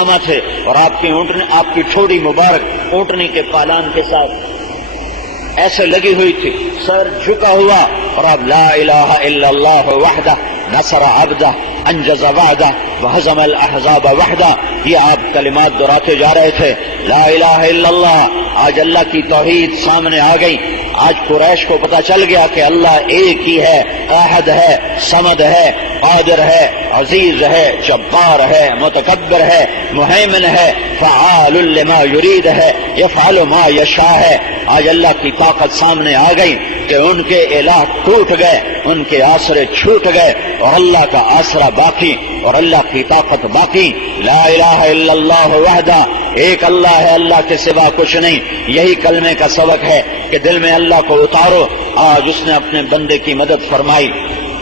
امامہ تھے اور آپ کی ٹھوڑی مبارک اونٹنی کے پالان کے ساتھ ایسے لگی ہوئی تھی، سر جھکا ہوا، اور آپ لا الہ الا اللہ وحدہ نصر عبدہ انجز وعدہ وہزم الاحزاب وحدہ، یہ آپ کلمات دہراتے جا رہے تھے۔ لا الہ الا اللہ، آج اللہ کی توحید سامنے آ گئی۔ آج قریش کو پتا چل گیا کہ اللہ ایک ہی ہے، احد ہے، صمد ہے، قادر ہے، عزیز ہے، جبار ہے، متکبر ہے، مہیمن ہے، فعال لما یرید ہے، یفعل ما یشاء ہے۔ آج اللہ کی طاقت سامنے آ گئی کہ ان کے الہ ٹوٹ گئے، ان کے آسرے چھوٹ گئے، اور اللہ کا آسرا باقی اور اللہ کی طاقت باقی۔ لا الہ الا اللہ وحدہ، ایک اللہ ہے، اللہ کے سوا کچھ نہیں۔ یہی کلمے کا سبق ہے کہ دل میں اللہ کو اتارو۔ آج اس نے اپنے بندے کی مدد فرمائی۔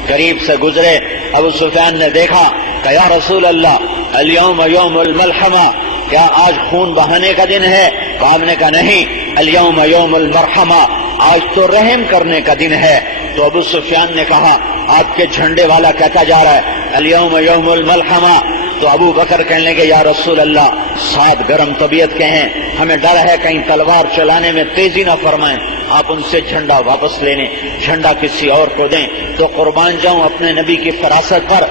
قریب سے گزرے ابو سفیان نے دیکھا کہ یا رسول اللہ الیوم یوم الملحمہ، کیا آج خون بہانے کا دن ہے؟ آپ نے کہا نہیں، الیوم یوم المرحمہ، آج تو رحم کرنے کا دن ہے۔ تو ابو سفیان نے کہا آپ کے جھنڈے والا کہتا جا رہا ہے الیوم یوم الملحمہ۔ تو ابو بکر کہنے لگے یا رسول اللہ، ساتھ گرم طبیعت کے ہیں، ہمیں ڈر ہے کہیں تلوار چلانے میں تیزی نہ فرمائیں، آپ ان سے جھنڈا واپس لے لیں، جھنڈا کسی اور کو دیں۔ تو قربان جاؤں اپنے نبی کی فراست پر،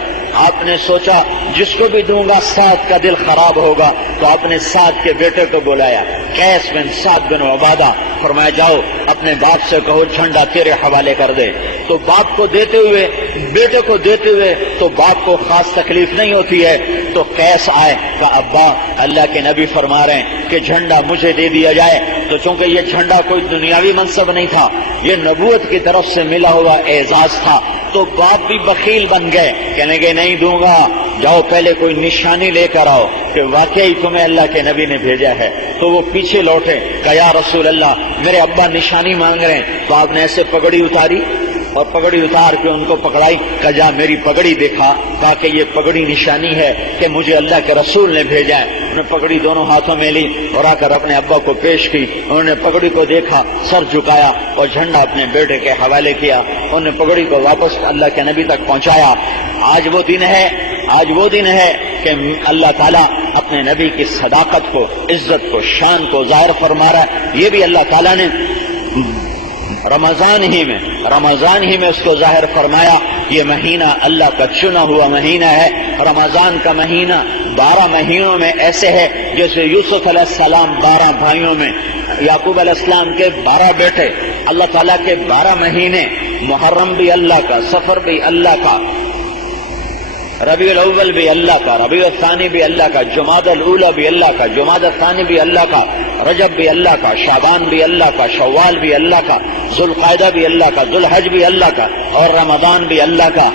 آپ نے سوچا جس کو بھی دوں گا سعد کا دل خراب ہوگا، تو آپ نے سعد کے بیٹے کو بلایا، قیس بن سعد بن عبادہ، فرمایا جاؤ اپنے باپ سے کہو جھنڈا تیرے حوالے کر دے۔ تو باپ کو دیتے ہوئے، بیٹے کو دیتے ہوئے تو باپ کو خاص تکلیف نہیں ہوتی ہے۔ تو قیس آئے کہ ابا اللہ کے نبی فرما رہے ہیں کہ جھنڈا مجھے دے دیا جائے۔ تو چونکہ یہ جھنڈا کوئی دنیاوی منصب نہیں تھا، یہ نبوت کی طرف سے ملا ہوا اعزاز تھا، تو باپ بھی بخیل بن گئے، کہنے گے نہیں دوں گا، جاؤ پہلے کوئی نشانی لے کر آؤ کہ واقعی تمہیں اللہ کے نبی نے بھیجا ہے۔ تو وہ پیچھے لوٹے کہ یا رسول اللہ میرے ابا نشانی مانگ رہے ہیں۔ تو آپ نے ایسے پگڑی اتاری اور پگڑی اتار کے ان کو پکڑائی کہ جا میری پگڑی دیکھا، کہا کہ یہ پگڑی نشانی ہے کہ مجھے اللہ کے رسول نے بھیجا ہے۔ انہوں نے پگڑی دونوں ہاتھوں میں لی اور آ کر اپنے ابا کو پیش کی، انہوں نے پگڑی کو دیکھا، سر جھکایا اور جھنڈا اپنے بیٹے کے حوالے کیا، انہوں نے پگڑی کو واپس اللہ کے نبی تک پہنچایا۔ آج وہ دن ہے کہ اللہ تعالیٰ اپنے نبی کی صداقت کو، عزت کو، شان کو ظاہر فرما رہا ہے۔ یہ بھی اللہ تعالیٰ نے رمضان ہی میں اس کو ظاہر فرمایا۔ یہ مہینہ اللہ کا چنا ہوا مہینہ ہے۔ رمضان کا مہینہ 12 مہینوں میں ایسے ہے جیسے یوسف علیہ السلام 12 بھائیوں میں، یعقوب علیہ السلام کے 12 بیٹے، اللہ تعالیٰ کے 12 مہینے، محرم بھی اللہ کا، سفر بھی اللہ کا، ربیع الاول بھی اللہ کا، ربیع الثانی بھی اللہ کا، جمادی الاولی بھی اللہ کا، جمادی الثانی بھی اللہ کا، رجب بھی اللہ کا، شعبان بھی اللہ کا، شوال بھی اللہ کا، ذوالقعدہ بھی اللہ کا، ذوالحج بھی اللہ کا، اور رمضان بھی اللہ کا۔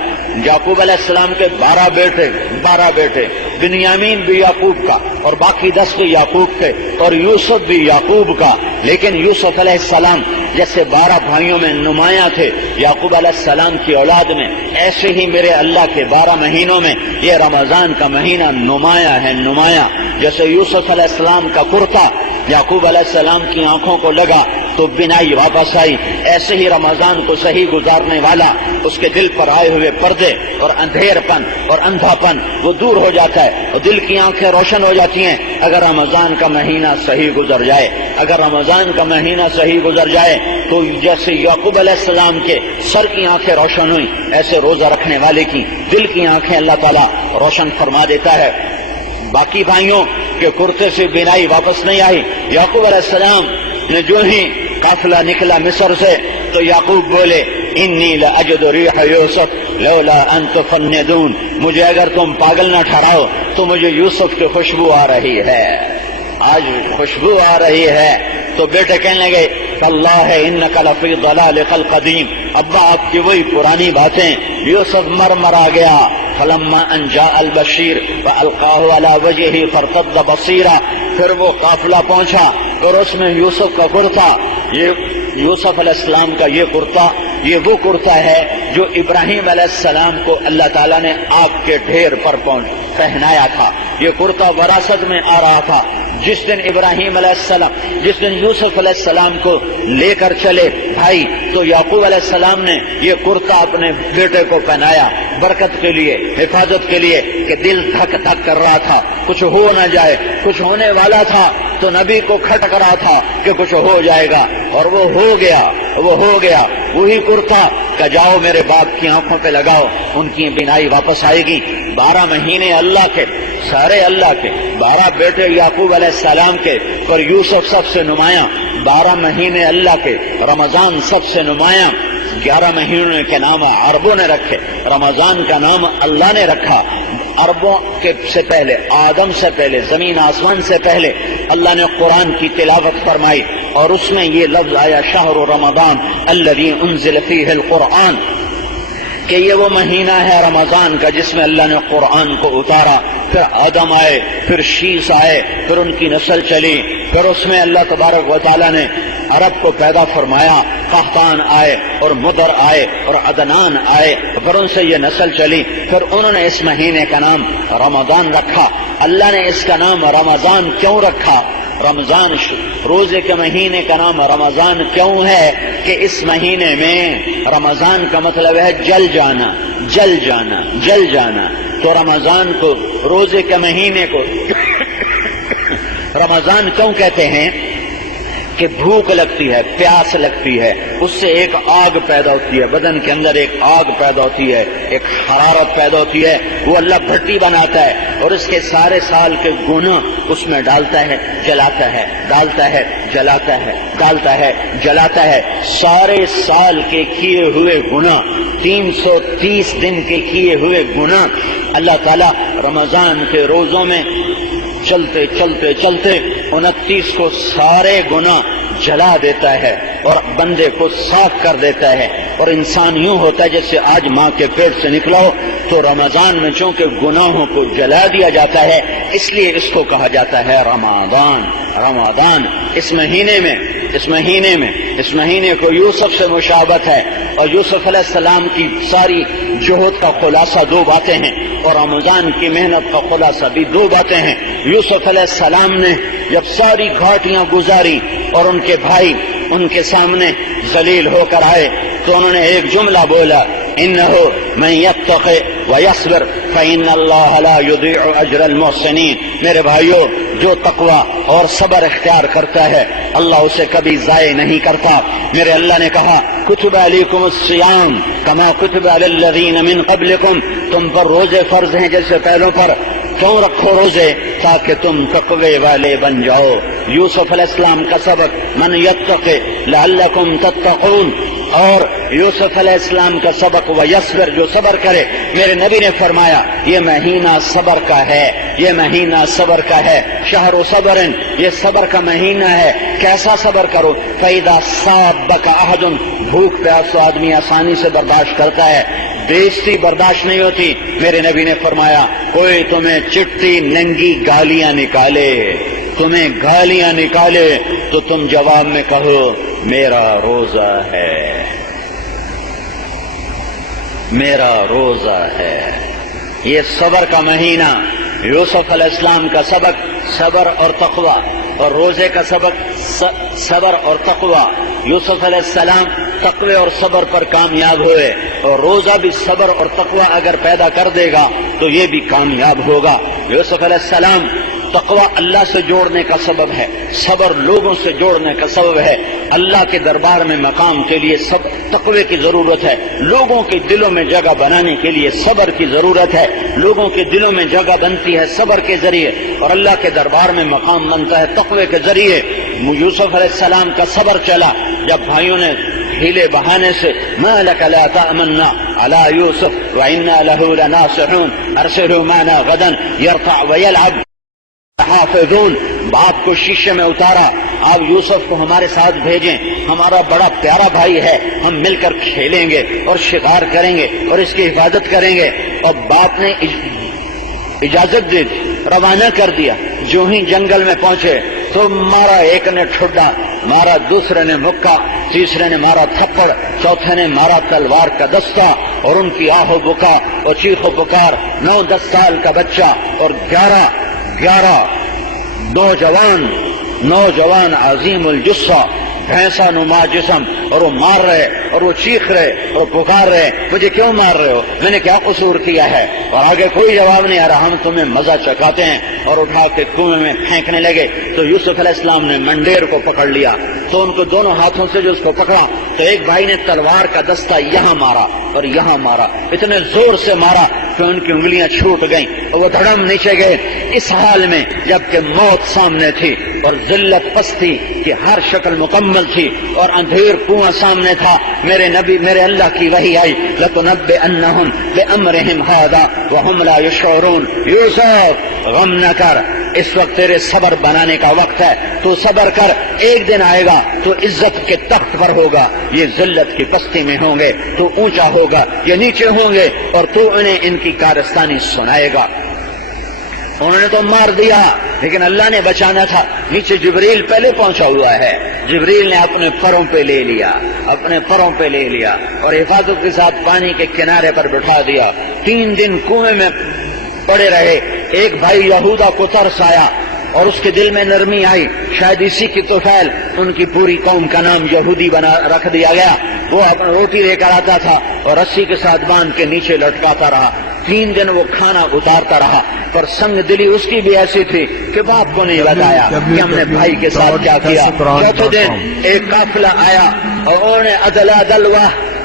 یعقوب علیہ السلام کے 12 بیٹے، بنیامین بھی یعقوب کا اور باقی 10 بھی یعقوب کے، اور یوسف بھی یعقوب کا۔ لیکن یوسف علیہ السلام جیسے 12 بھائیوں میں نمایاں تھے یعقوب علیہ السلام کی اولاد میں، ایسے ہی میرے اللہ کے 12 مہینوں میں یہ رمضان کا مہینہ نمایاں جیسے یوسف علیہ السلام کا کرتا یعقوب علیہ السلام کی آنکھوں کو لگا تو بینائی واپس آئی، ایسے ہی رمضان کو صحیح گزارنے والا، اس کے دل پر آئے ہوئے پردے اور اندھیر پن اور اندھا پن وہ دور ہو جاتا ہے اور دل کی آنکھیں روشن ہو جاتی ہیں اگر رمضان کا مہینہ صحیح گزر جائے۔ اگر رمضان کا مہینہ صحیح گزر جائے تو جیسے یعقوب علیہ السلام کے سر کی آنکھیں روشن ہوئی، ایسے روزہ رکھنے والے کی دل کی آنکھیں اللہ تعالیٰ روشن فرما دیتا ہے۔ باقی بھائیوں کے کرتے سے بینائی واپس نہیں آئی۔ یعقوب علیہ السلام نے جو ہی قافلہ نکلا مصر سے تو یعقوب بولے انی لاجد ریح یوسف لولا ان تفندون، مجھے اگر تم پاگل نہ ٹھہراؤ تو مجھے یوسف کی خوشبو آ رہی ہے، آج خوشبو آ رہی ہے۔ تو بیٹے کہنے لگے اللہ انک لفی ضلالک القدیم، ابا آپ کی وہی پرانی باتیں، یوسف مرا گیا۔ فلما ان جاء البشیر فالقاہ علی وجہہ فارتد بصیرا، پھر وہ قافلہ پہنچا اور اس میں یوسف کا کرتا، یہ یوسف علیہ السلام کا یہ کرتا، یہ وہ کرتا ہے جو ابراہیم علیہ السلام کو اللہ تعالیٰ نے آگ کے ڈھیر پر پہنایا تھا۔ یہ کرتا وراثت میں آ رہا تھا، جس دن ابراہیم علیہ السلام، جس دن یوسف علیہ السلام کو لے کر چلے بھائی، تو یعقوب علیہ السلام نے یہ کرتا اپنے بیٹے کو پہنایا برکت کے لیے، حفاظت کے لیے، کہ دل دھک دھک کر رہا تھا کچھ ہو نہ جائے، کچھ ہونے والا تھا تو نبی کو کھٹک رہا تھا کہ کچھ ہو جائے گا، اور وہ ہو گیا، وہ ہو گیا۔ وہی کرتا کہ جاؤ میرے باپ کی آنکھوں پہ لگاؤ، ان کی بینائی واپس آئے گی۔ 12 مہینے اللہ کے، سارے اللہ کے، 12 بیٹے یعقوب علیہ السلام کے، پر یوسف سب سے نمایاں، 12 مہینے اللہ کے، رمضان سب سے نمایاں۔ 11 مہینوں کے نام عربوں نے رکھے، رمضان کا نام اللہ نے رکھا۔ عربوں کے سے پہلے، آدم سے پہلے، زمین آسمان سے پہلے اللہ نے قرآن کی تلاوت فرمائی، اور اس میں یہ لفظ آیا شہر رمضان الذی انزل فیہ القرآن، کہ یہ وہ مہینہ ہے رمضان کا جس میں اللہ نے قرآن کو اتارا۔ پھر آدم آئے، پھر شیس آئے، پھر ان کی نسل چلی، پھر اس میں اللہ تبارک و تعالیٰ نے عرب کو پیدا فرمایا، قحطان آئے اور مدر آئے اور عدنان آئے، پھر ان سے یہ نسل چلی، پھر انہوں نے اس مہینے کا نام رمضان رکھا۔ اللہ نے اس کا نام رمضان کیوں رکھا؟ رمضان روزے کے مہینے کا نام رمضان کیوں ہے؟ کہ اس مہینے میں رمضان کا مطلب ہے جل جانا، جل جانا، جل جانا۔ تو رمضان کو، روزے کے مہینے کو رمضان کیوں کہتے ہیں؟ کہ بھوک لگتی ہے، پیاس لگتی ہے، اس سے ایک آگ پیدا ہوتی ہے، بدن کے اندر ایک آگ پیدا ہوتی ہے، ایک حرارت پیدا ہوتی ہے، وہ اللہ بھٹی بناتا ہے اور اس کے سارے سال کے گناہ اس میں ڈالتا ہے، جلاتا ہے، ڈالتا ہے، جلاتا ہے، ڈالتا ہے، جلاتا ہے۔ سارے سال کے کیے ہوئے گناہ، 330 دن کے کیے ہوئے گناہ اللہ تعالیٰ رمضان کے روزوں میں چلتے چلتے چلتے 29 کو سارے گناہ جلا دیتا ہے اور بندے کو صاف کر دیتا ہے، اور انسان یوں ہوتا ہے جیسے آج ماں کے پیٹ سے نکلا ہو۔ تو رمضان میں چونکہ گناہوں کو جلا دیا جاتا ہے، اس لیے اس کو کہا جاتا ہے رمضان۔ رمضان اس مہینے کو یوسف سے مشابہت ہے، اور یوسف علیہ السلام کی ساری جہد کا خلاصہ 2 باتیں ہیں، اور رمضان کی محنت کا خلاصہ بھی 2 باتیں ہیں۔ یوسف علیہ السلام نے جب ساری گھاٹیاں گزاری اور ان کے بھائی ان کے سامنے ذلیل ہو کر آئے، تو انہوں نے ایک جملہ بولا، انہ من یتق ویصبر فإن اللہ لا یضیع اجر المحسنین۔ میرے بھائیو، جو تقوی اور صبر اختیار کرتا ہے اللہ اسے کبھی ضائع نہیں کرتا۔ میرے اللہ نے کہا کتب علیکم الصیام کما کتب علی الذین من قبلکم، تم پر روزے فرض ہیں جیسے پہلوں پر۔ کیوں رکھو روزے؟ تاکہ تم تقوی والے بن جاؤ۔ یوسف علیہ السلام کا سبق من یتق لعلکم تتقون، اور یوسف علیہ السلام کا سبق ویصبر، جو صبر کرے۔ میرے نبی نے فرمایا یہ مہینہ صبر کا ہے، یہ مہینہ صبر کا ہے، شہر صبر، یہ صبر کا مہینہ ہے۔ کیسا صبر کرو؟ فَإِذَا صَابَكَ أَحَدٌ، بھوک پیاس تو آدمی آسانی سے برداشت کرتا ہے، بےعزتی برداشت نہیں ہوتی۔ میرے نبی نے فرمایا کوئی تمہیں چٹی ننگی گالیاں نکالے، تمہیں گالیاں نکالے، تو تم جواب میں کہو میرا روزہ ہے، میرا روزہ ہے۔ یہ صبر کا مہینہ۔ یوسف علیہ السلام کا سبق صبر اور تقوی، اور روزے کا سبق صبر اور تقوی۔ یوسف علیہ السلام تقوی اور صبر پر کامیاب ہوئے، اور روزہ بھی صبر اور تقوی اگر پیدا کر دے گا تو یہ بھی کامیاب ہوگا۔ یوسف علیہ السلام تقوی اللہ سے جوڑنے کا سبب ہے، صبر لوگوں سے جوڑنے کا سبب ہے۔ اللہ کے دربار میں مقام کے لیے سب تقوی کی ضرورت ہے، لوگوں کے دلوں میں جگہ بنانے کے لیے صبر کی ضرورت ہے، لوگوں کے دلوں میں جگہ بنتی ہے صبر کے ذریعے، اور اللہ کے دربار میں مقام بنتا ہے تقوی کے ذریعے۔ یوسف علیہ السلام کا صبر چلا، جب بھائیوں نے ہیلے بہانے سے ما لک لا تأمنا علی یوسف وإنا له لناصحون ارسلوا معنا غدا يرتع ويلعب حافظون، باپ کو شیشے میں اتارا، آپ یوسف کو ہمارے ساتھ بھیجیں، ہمارا بڑا پیارا بھائی ہے، ہم مل کر کھیلیں گے اور شکار کریں گے اور اس کی حفاظت کریں گے۔ اور باپ نے اجازت دے دی، روانہ کر دیا۔ جو ہی جنگل میں پہنچے تو مارا، ایک نے ٹھڈا مارا، دوسرے نے مکہ، تیسرے نے مارا تھپڑ، چوتھے نے مارا تلوار کا دستہ، اور ان کی آہ و بکا اور چیخ و پکار۔ 9-10 سال کا بچہ اور 11 نوجوان عظیم الجثہ بھینسا نما جسم، اور وہ مار رہے اور وہ چیخ رہے اور پکار رہے مجھے کیوں مار رہے ہو، میں نے کیا قصور کیا ہے؟ اور آگے کوئی جواب نہیں آ رہا، ہم تمہیں مزہ چکاتے ہیں، اور اٹھا کے کنویں میں پھینکنے لگے۔ تو یوسف علیہ السلام نے منڈیر کو پکڑ لیا، تو ان کو دونوں ہاتھوں سے جو اس کو پکڑا تو ایک بھائی نے تلوار کا دستہ یہاں مارا اور یہاں مارا، اتنے زور سے مارا کہ ان کی انگلیاں چھوٹ گئیں اور وہ دھڑم نیچے گئے، اس حال میں جبکہ موت سامنے تھی اور ذلت پستی کی ہر شکل مکمل تھی اور اندھیر کنواں سامنے تھا۔ میرے نبی، میرے اللہ کی وحی آئی، لَتُنَبِّئَنَّهُمْ بِأَمْرِهِمْ هَذَا وَهُمْ لَا يَشْعُرُونَ۔ یوسف غم نہ کر، اس وقت تیرے صبر بنانے کا وقت ہے، تو صبر کر، ایک دن آئے گا تو عزت کے تخت پر ہوگا، یہ ذلت کی پستی میں ہوں گے، تو اونچا ہوگا، یہ نیچے ہوں گے، اور تو انہیں ان کی کارستانی سنائے گا۔ انہوں نے تو مار دیا لیکن اللہ نے بچانا تھا۔ نیچے جبریل پہلے پہنچا ہوا ہے، جبریل نے اپنے پروں پہ لے لیا اور حفاظت کے ساتھ پانی کے کنارے پر بٹھا دیا۔ 3 دن کنویں میں پڑے رہے۔ ایک بھائی یہودا کو ترس آیا اور اس کے دل میں نرمی آئی، شاید اسی کی طفیل ان کی پوری قوم کا نام یہودی بنا رکھ دیا گیا۔ وہ اپنا روٹی لے کر آتا تھا اور رسی کے ساتھ باندھ کے نیچے لٹکاتا رہا۔ 3 دن وہ کھانا اتارتا رہا، پر سنگ دلی اس کی بھی ایسی تھی کہ باپ کو نہیں بتایا کہ ہم نے بھائی کے ساتھ کیا کیا۔ چوتھے دن ایک قافلہ آیا اور انہوں نے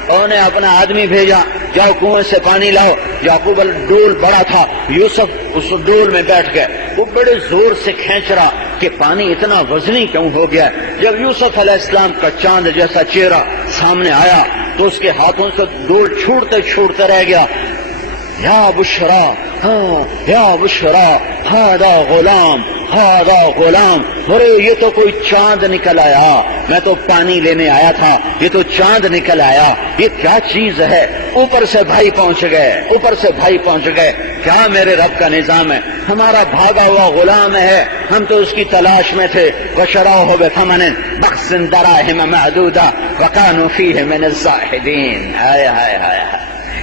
انہوں نے اپنا آدمی بھیجا، جاؤ کنویں سے پانی لاؤ۔ یعقوب ڈول بڑا تھا، یوسف اس ڈول میں بیٹھ گئے، وہ بڑے زور سے کھینچ رہا کہ پانی اتنا وزنی کیوں ہو گیا۔ جب یوسف علیہ السلام کا چاند جیسا چہرہ سامنے آیا تو اس کے ہاتھوں سے ڈول چھوٹتے رہ گیا۔ یا بشرا، ہاں یا بشرا، ہاذا غلام، ارے یہ تو کوئی چاند نکل آیا، میں تو پانی لینے آیا تھا، یہ تو چاند نکل آیا، یہ کیا چیز ہے؟ اوپر سے بھائی پہنچ گئے، کیا میرے رب کا نظام ہے؟ ہمارا بھاگا ہوا غلام ہے، ہم تو اس کی تلاش میں تھے۔ وشروه بثمن بخس دراهم معدودة وكانوا فيه من الزاهدين۔ ہائے،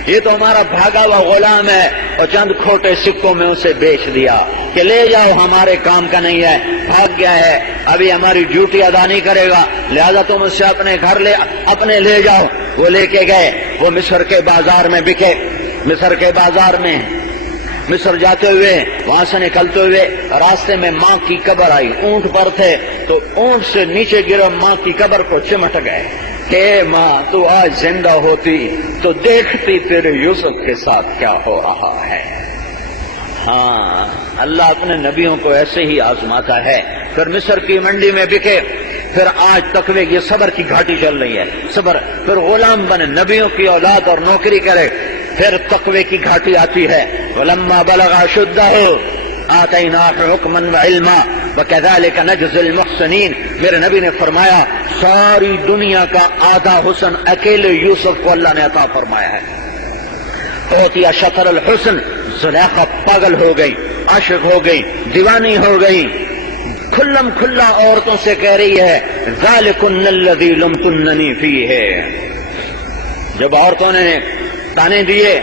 یہ تو ہمارا بھاگا ہوا غلام ہے اور چند کھوٹے سکوں میں اسے بیچ دیا کہ لے جاؤ، ہمارے کام کا نہیں ہے، بھاگ گیا ہے، ابھی ہماری ڈیوٹی ادا نہیں کرے گا، لہذا تم اس سے اپنے لے جاؤ۔ وہ لے کے گئے، وہ مصر کے بازار میں بکے۔ مصر جاتے ہوئے، وہاں سے نکلتے ہوئے راستے میں ماں کی قبر آئی، اونٹ پر تھے تو اونٹ سے نیچے گرے، ماں کی قبر کو چمٹ گئے کہ ماں تو آج زندہ ہوتی تو دیکھتی تیرے یوسف کے ساتھ کیا ہو رہا ہے۔ ہاں، اللہ اپنے نبیوں کو ایسے ہی آزماتا ہے۔ پھر مصر کی منڈی میں بکے، پھر آج تقوی، یہ صبر کی گھاٹی چل رہی ہے، صبر، پھر غلام بنے، نبیوں کی اولاد اور نوکری کرے، پھر تقوی کی گھاٹی آتی ہے۔ وَلَمَّا بَلَغَ أَشُدَّهُ آتَيْنَاهُ حُكْمًا وَعِلْمًا وَكَذَلِكَ نَجْزِي الْمُحْسِنِينَ۔ میرے نبی نے فرمایا ساری دنیا کا آدھا حسن اکیلے یوسف کو اللہ نے عطا فرمایا ہے۔ اُعطِیَ شطر الحسن، زلیخا پاگل ہو گئی، عاشق ہو گئی، دیوانی ہو گئی، کھلم کھلا عورتوں سے کہہ رہی ہے ذَلِكُنَّ الَّذِي لُمْتُنَّنِي فِيهِ۔ جب عورتوں نے تانے دیے،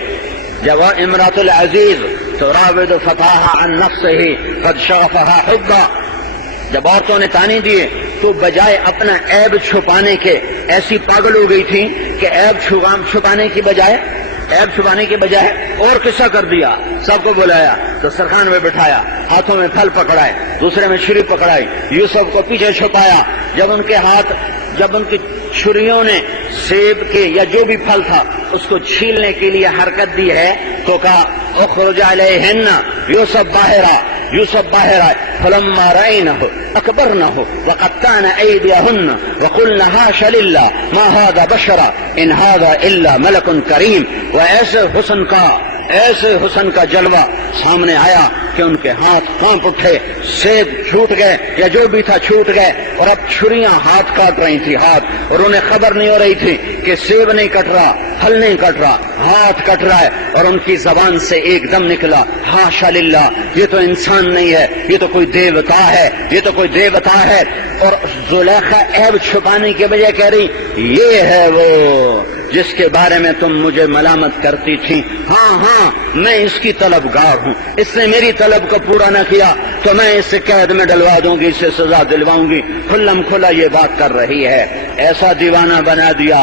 جب امرأۃ العزیز تراود فتاها عن نفسه قد شغفها حبا، جب عورتوں نے تانے دیے تو بجائے اپنا عیب چھپانے کے ایسی پاگل ہو گئی تھی کہ عیب چھپانے کی بجائے اور قصہ کر دیا۔ سب کو بلایا، دسترخوان میں بٹھایا، ہاتھوں میں پھل پکڑائے، دوسرے میں چھری پکڑائی، یوسف کو پیچھے چھپایا۔ جب ان کی چھریوں نے سیب کے یا جو بھی پھل تھا اس کو چھیلنے کے لیے حرکت دی ہے تو کہا اخرج علیہن، یوسف باہر آئے۔ فلما رأینہ اکبرنہ وقطعن ایدیہن وقلن حاش للہ ما ھذا بشرا ان ھذا الا ملک کریم۔ وہ ایسے حسن کا جلوہ سامنے آیا کہ ان کے ہاتھ کانپ اٹھے، سیب چھوٹ گئے یا جو بھی تھا چھوٹ گئے، اور اب چھریاں ہاتھ کاٹ رہی تھی، اور انہیں خبر نہیں ہو رہی تھی کہ سیب نہیں کٹ رہا، پھل نہیں کٹ رہا، ہاتھ کٹ رہا ہے، اور ان کی زبان سے ایک دم نکلا حاشا للہ، یہ تو انسان نہیں ہے، یہ تو کوئی دیوتا ہے۔ اور زلیخا عیب چھپانے کے بجائے کہہ رہی یہ ہے وہ جس کے بارے میں تم مجھے ملامت کرتی تھی، ہاں میں اس کی طلبگار ہوں، اس نے میری طلب کو پورا نہ کیا تو میں اسے قید میں ڈلوا دوں گی، اسے سزا دلواؤں گی، کھلم کھلا یہ بات کر رہی ہے، ایسا دیوانہ بنا دیا۔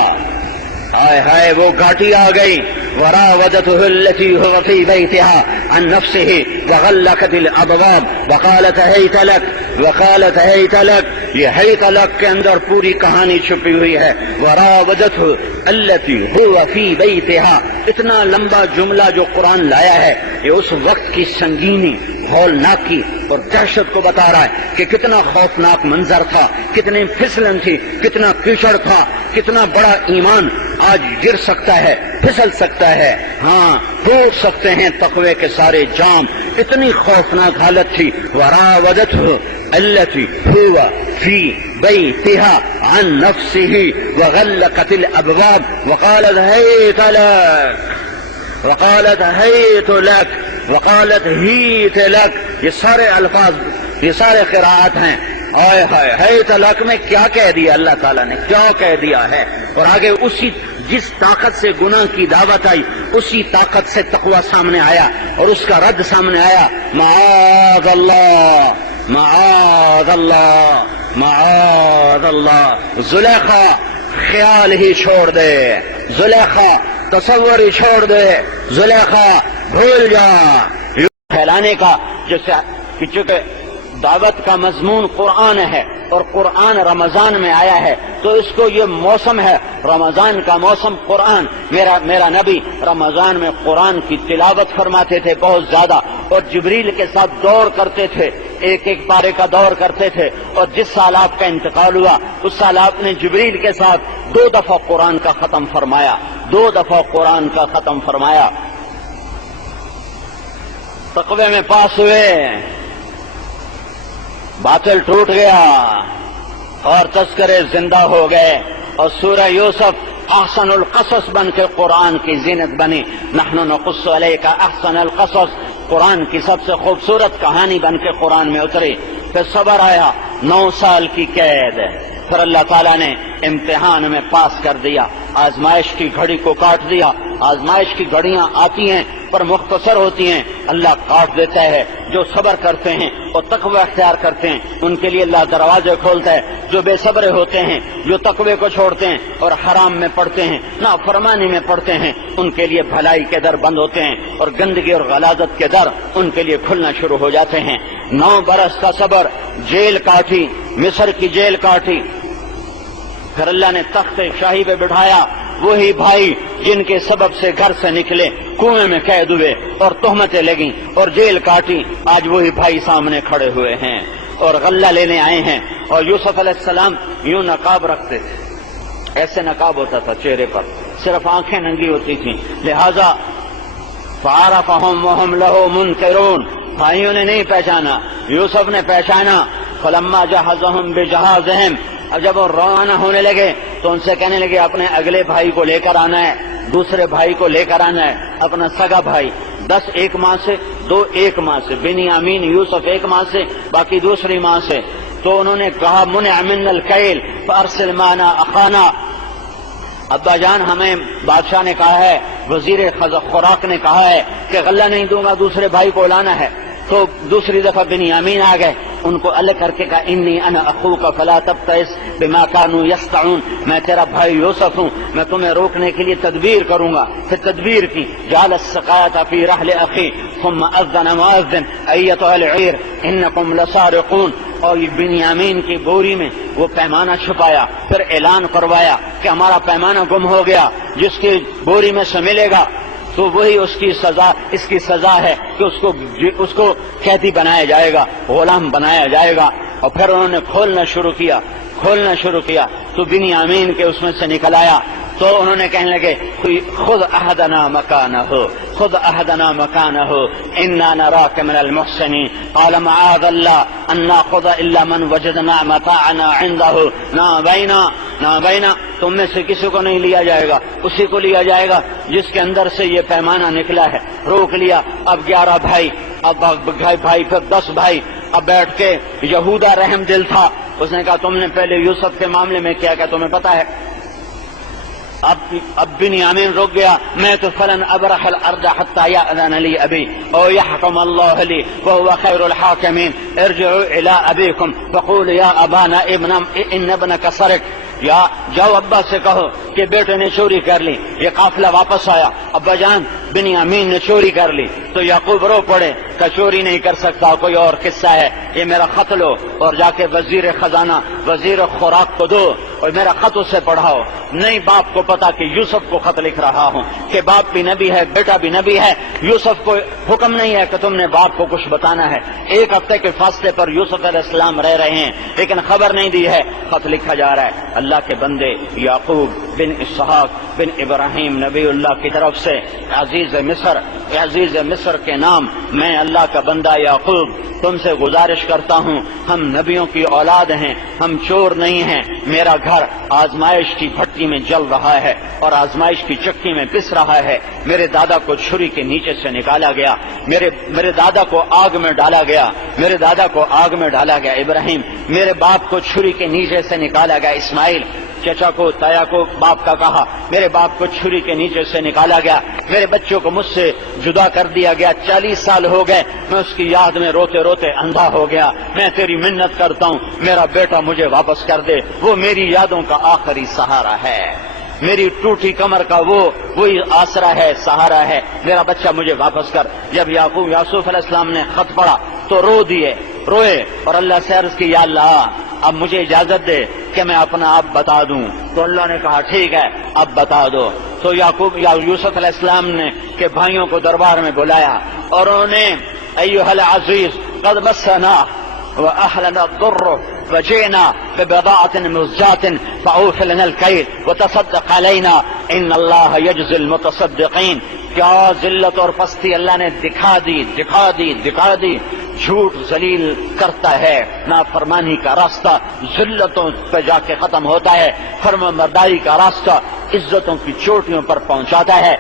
ہائے ہائے وہ گھاٹی آ گئی، وراودته التي هو في بيتها عن نفسه وغلقت الابواب وقالت هيت لك، یہ هيت لك کے اندر پوری کہانی چھپی ہوئی ہے۔ وراودته التي هو في بيتها، اتنا لمبا جملہ جو قرآن لایا ہے یہ اس وقت کی سنگینی، ہولناکی اور دہشت کو بتا رہا ہے کہ کتنا خوفناک منظر تھا، کتنی پھسلن تھی، کتنا کیچڑ تھا، کتنا بڑا ایمان آج گر سکتا ہے، پھسل سکتا ہے، ہاں ٹوٹ سکتے ہیں تقوی کے سارے جام، اتنی خوفناک حالت تھی۔ وراودته التي هو في بيتها عن نفسه وغلقت الابواب وقالت هيت لك، یہ سارے الفاظ، یہ سارے قراءات ہیں۔ آئے ہائے ہیت لک میں کیا کہہ دیا اللہ تعالیٰ نے، کیا کہہ دیا ہے، اور آگے اسی جس طاقت سے گناہ کی دعوت آئی اسی طاقت سے تقوی سامنے آیا اور اس کا رد سامنے آیا۔ معاذ اللہ معاذ اللہ معاذ اللہ۔ زلیخا خیال ہی چھوڑ دے، زلیخا تصور ہی چھوڑ دے، زلیخا بھول جا۔ پھیلانے کا جیسے کہ چونکہ دعوت کا مضمون قرآن ہے اور قرآن رمضان میں آیا ہے تو اس کو یہ موسم ہے رمضان کا موسم قرآن۔ میرا نبی رمضان میں قرآن کی تلاوت فرماتے تھے بہت زیادہ، اور جبریل کے ساتھ دور کرتے تھے، ایک ایک پارے کا دور کرتے تھے، اور جس سال آپ کا انتقال ہوا اس سال آپ نے جبریل کے ساتھ 2 دفعہ قرآن کا ختم فرمایا، 2 دفعہ قرآن کا ختم فرمایا۔ تقوی میں پاس ہوئے، باطل ٹوٹ گیا اور تذکرے زندہ ہو گئے، اور سورہ یوسف احسن القصص بن کے قرآن کی زینت بنی۔ نحن نقص علیک احسن القصص، قرآن کی سب سے خوبصورت کہانی بن کے قرآن میں اتری۔ پھر صبر آیا، 9 سال کی قید، پھر اللہ تعالیٰ نے امتحان میں پاس کر دیا، آزمائش کی گھڑی کو کاٹ دیا۔ آزمائش کی گھڑیاں آتی ہیں پر مختصر ہوتی ہیں، اللہ کاٹ دیتا ہے۔ جو صبر کرتے ہیں اور تقوی اختیار کرتے ہیں ان کے لیے اللہ دروازے کھولتا ہے۔ جو بے صبر ہوتے ہیں، جو تقوی کو چھوڑتے ہیں اور حرام میں پڑتے ہیں، نافرمانی میں پڑتے ہیں، ان کے لیے بھلائی کے در بند ہوتے ہیں اور گندگی اور غلاظت کے در ان کے لیے کھلنا شروع ہو جاتے ہیں۔ 9 برس کا صبر، جیل کاٹی، مصر کی جیل کاٹی، پھر اللہ نے تخت شاہی پہ بٹھایا۔ وہی بھائی جن کے سبب سے گھر سے نکلے کنویں میں قید ہوئے اور تہمتیں لگیں اور جیل کاٹی، آج وہی بھائی سامنے کھڑے ہوئے ہیں اور غلہ لینے آئے ہیں۔ اور یوسف علیہ السلام یوں نقاب رکھتے تھے، ایسے نقاب ہوتا تھا چہرے پر، صرف آنکھیں ننگی ہوتی تھیں، لہذا فعرفهم وهم له منکرون، بھائیوں نے نہیں پہچانا، یوسف نے پہچانا۔ فلما جہزهم بجہازهم، اب جب وہ روانہ ہونے لگے تو ان سے کہنے لگے اپنے اگلے بھائی کو لے کر آنا ہے، دوسرے بھائی کو لے کر آنا ہے، اپنا سگا بھائی، 10 ایک ماں سے، 2 ایک ماں سے، بنیامین یوسف ایک ماں سے، باقی دوسری ماں سے۔ تو انہوں نے کہا منع من الکیل فارسل معنا اخانا، ابا جان ہمیں بادشاہ نے کہا ہے، وزیر خوراک نے کہا ہے کہ غلہ نہیں دوں گا، دوسرے بھائی کو لانا ہے۔ تو دوسری دفعہ بنیامین آ گئے، ان کو الگ کر کے کہا انی انا اخوک فلا تبتئس بما كانوا يصنعون، میں تیرا بھائی یوسف ہوں، میں تمہیں روکنے کے لیے تدبیر کروں گا۔ پھر تدبیر کی، جعل السقاية في رحل اخي ثم اذن مؤذن ایتها العیر انکم لسارقون، اور یہ بنیامین کی بوری میں وہ پیمانہ چھپایا، پھر اعلان کروایا کہ ہمارا پیمانہ گم ہو گیا، جس کی بوری میں سے ملے گا تو وہی اس کی سزا، اس کی سزا ہے کہ اس کو قیدی بنایا جائے گا، غلام بنایا جائے گا۔ اور پھر انہوں نے کھولنا شروع کیا تو بنیامین کے اس میں سے نکل آیا، تو انہوں نے کہنے لگے خذ احدنا مکانہ انا نراک من المحسنین، قال معاذ اللہ ان ناخذ الا من وجدنا متاعنا عنده، نہ بینا تم میں سے کسی کو نہیں لیا جائے گا، اسی کو لیا جائے گا جس کے اندر سے یہ پیمانہ نکلا ہے۔ روک لیا، اب 11 بھائی، اب بھائی پھر 10 بھائی، اب بیٹھ کے یہودا رحم دل تھا، اس نے کہا تم نے پہلے یوسف کے معاملے میں کیا تمہیں پتا ہے؟ اب بنیامین رک گیا، میں تو فلن ابرح الارض حتى يأذن لي ابي او يحكم الله لي وهو خير الحاكمين ارجعوا الى ابيكم فقولوا يا ابانا ان ابنك سرق، یا جاؤ ابا سے کہو کہ بیٹے نے چوری کر لی۔ یہ قافلہ واپس آیا، ابا جان بنیامین نے چوری کر لی، تو یعقوب رو پڑے کہ چوری نہیں کر سکتا، کوئی اور قصہ ہے، یہ میرا خط لو اور جا کے وزیر خزانہ وزیر خوراک کو دو اور میرا خط اسے پڑھاؤ۔ نہیں باپ کو پتا کہ یوسف کو خط لکھ رہا ہوں کہ باپ بھی نبی ہے بیٹا بھی نبی ہے، یوسف کو حکم نہیں ہے کہ تم نے باپ کو کچھ بتانا ہے۔ ایک ہفتے کے فاصلے پر یوسف علیہ السلام رہ رہے ہیں لیکن خبر نہیں دی ہے، خط لکھا جا رہا ہے اللہ کے بندے یعقوب بن اسحاق بن ابراہیم نبی اللہ کی طرف سے، عزیز مصر کے نام، میں اللہ کا بندہ یعقوب تم سے گزارش کرتا ہوں، ہم نبیوں کی اولاد ہیں، ہم چور نہیں ہیں، میرا گھر آزمائش کی بھٹی میں جل رہا ہے اور آزمائش کی چکی میں پس رہا ہے، میرے دادا کو چھری کے نیچے سے نکالا گیا، میرے دادا کو آگ میں ڈالا گیا، ابراہیم میرے باپ کو چھری کے نیچے سے نکالا گیا، اسماعیل چچا کو تایا کو باپ کا کہا، میرے باپ کو چھری کے نیچے سے نکالا گیا، میرے بچوں کو مجھ سے جدا کر دیا گیا، 40 سال ہو گئے میں اس کی یاد میں روتے روتے اندھا ہو گیا، میں تیری منت کرتا ہوں میرا بیٹا مجھے واپس کر دے، وہ میری یادوں کا آخری سہارا ہے، میری ٹوٹی کمر کا وہی آسرا ہے سہارا ہے، میرا بچہ مجھے واپس کر۔ جب یوسف علیہ السلام نے خط پڑھا تو روئے اور اللہ سے عرض کی یا اللہ اب مجھے اجازت دے کہ میں اپنا آپ بتا دوں، تو اللہ نے کہا ٹھیک ہے اب بتا دو۔ تو یوسف علیہ السلام نے کہ بھائیوں کو دربار میں بلایا اور انہوں نے ایھا العزیز قد مسنا واهلنا الضر وجئنا ببضاعة مزجاة فأوف لنا الكيل وتصدق علينا ان اللہ یجزی المتصدقین۔ کیا ذلت اور پستی اللہ نے دکھا دی، جھوٹ ذلیل کرتا ہے، نافرمانی کا راستہ ذلتوں پہ جا کے ختم ہوتا ہے، فرما برداری کا راستہ عزتوں کی چوٹیوں پر پہنچاتا ہے۔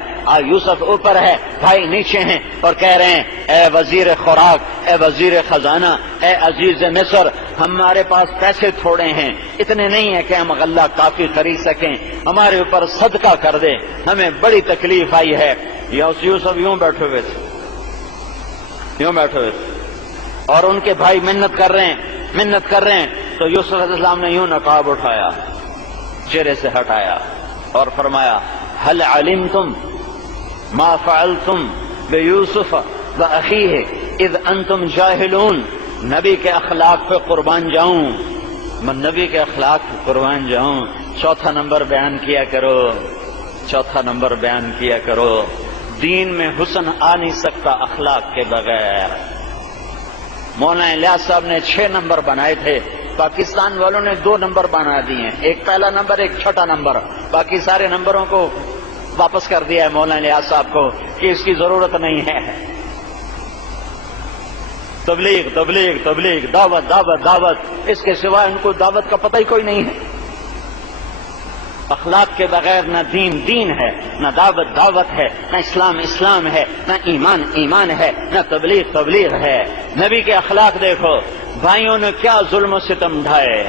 یوسف اوپر ہے، بھائی نیچے ہیں اور کہہ رہے ہیں اے وزیر خوراک، اے وزیر خزانہ، اے عزیز مصر، ہمارے پاس پیسے تھوڑے ہیں، اتنے نہیں ہیں کہ ہم غلہ کافی خرید سکیں، ہمارے اوپر صدقہ کر دے، ہمیں بڑی تکلیف آئی ہے۔ یوسف یوں بیٹھے ہوئے تھے اور ان کے بھائی منت کر رہے ہیں تو یوسف علیہ السلام نے یوں نقاب اٹھایا، چہرے سے ہٹایا اور فرمایا هل علمتم ما فعلتم بیوسف واخیہ اذ انتم جاہلون۔ نبی کے اخلاق پہ قربان جاؤں، میں نبی کے اخلاق پہ قربان جاؤں۔ چوتھا نمبر بیان کیا کرو، دین میں حسن آ نہیں سکتا اخلاق کے بغیر۔ مولانا الیاس صاحب نے 6 نمبر بنائے تھے، پاکستان والوں نے 2 نمبر بنا دیے ہیں، ایک پہلا نمبر ایک چھٹا نمبر، باقی سارے نمبروں کو واپس کر دیا ہے مولانا الیاس صاحب کو کہ اس کی ضرورت نہیں ہے۔ تبلیغ دعوت، اس کے سوا ان کو دعوت کا پتہ ہی کوئی نہیں ہے۔ اخلاق کے بغیر نہ دین ہے، نہ دعوت ہے، نہ اسلام ہے، نہ ایمان ہے، نہ تبلیغ ہے۔ نبی کے اخلاق دیکھو، بھائیوں نے کیا ظلم و ستم ڈھائے،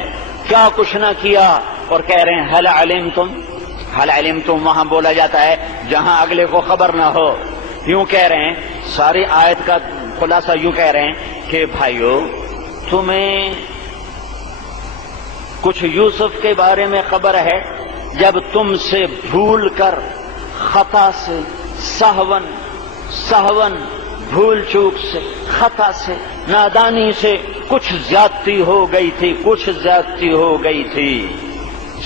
کیا کچھ نہ کیا، اور کہہ رہے ہیں حل علمتم وہاں بولا جاتا ہے جہاں اگلے کو خبر نہ ہو۔ یوں کہہ رہے ہیں، ساری آیت کا خلاصہ یوں کہہ رہے ہیں کہ بھائیو تمہیں کچھ یوسف کے بارے میں خبر ہے جب تم سے بھول کر خطا سے سہون بھول چوک سے خطا سے نادانی سے کچھ زیادتی ہو گئی تھی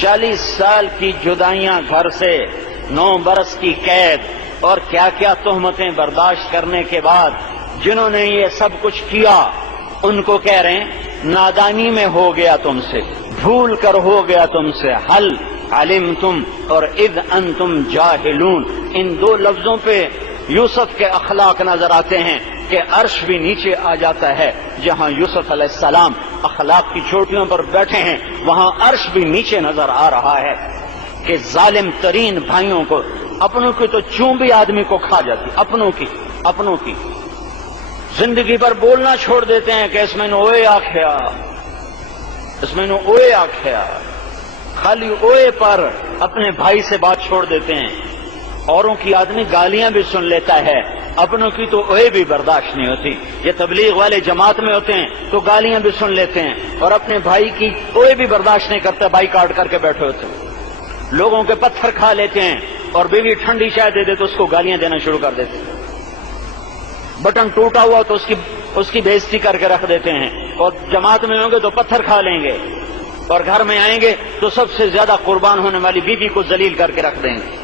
40 سال کی جدائیاں گھر سے 9 برس کی قید اور کیا کیا تہمتیں برداشت کرنے کے بعد جنہوں نے یہ سب کچھ کیا ان کو کہہ رہے ہیں نادانی میں ہو گیا تم سے، بھول کر ہو گیا تم سے۔ حل علمتم اور اذ انتم جاہلون، ان 2 لفظوں پہ یوسف کے اخلاق نظر آتے ہیں کہ عرش بھی نیچے آ جاتا ہے، جہاں یوسف علیہ السلام اخلاق کی چوٹیوں پر بیٹھے ہیں وہاں عرش بھی نیچے نظر آ رہا ہے کہ ظالم ترین بھائیوں کو، اپنوں کی تو چون بھی آدمی کو کھا جاتی، اپنوں کی زندگی پر بولنا چھوڑ دیتے ہیں کہ اس میں نے اوئے آکھیا، خالی اوئے پر اپنے بھائی سے بات چھوڑ دیتے ہیں. اوروں کی آدمی گالیاں بھی سن لیتا ہے, اپنوں کی تو اوے بھی برداشت نہیں ہوتی. یہ تبلیغ والے جماعت میں ہوتے ہیں تو گالیاں بھی سن لیتے ہیں, اور اپنے بھائی کی اوے بھی برداشت نہیں کرتے, بھائی کاٹ کر کے بیٹھے ہوتے ہیں. لوگوں کے پتھر کھا لیتے ہیں, اور بیوی ٹھنڈی چائے دے دے تو اس کو گالیاں دینا شروع کر دیتے ہیں. بٹن ٹوٹا ہوا تو اس کی بےزتی کر کے رکھ دیتے ہیں, اور جماعت میں ہوں گے تو پتھر کھا لیں گے, اور گھر میں آئیں گے تو سب سے زیادہ قربان ہونے والی بیوی کو ذلیل کر کے رکھ دیں گے.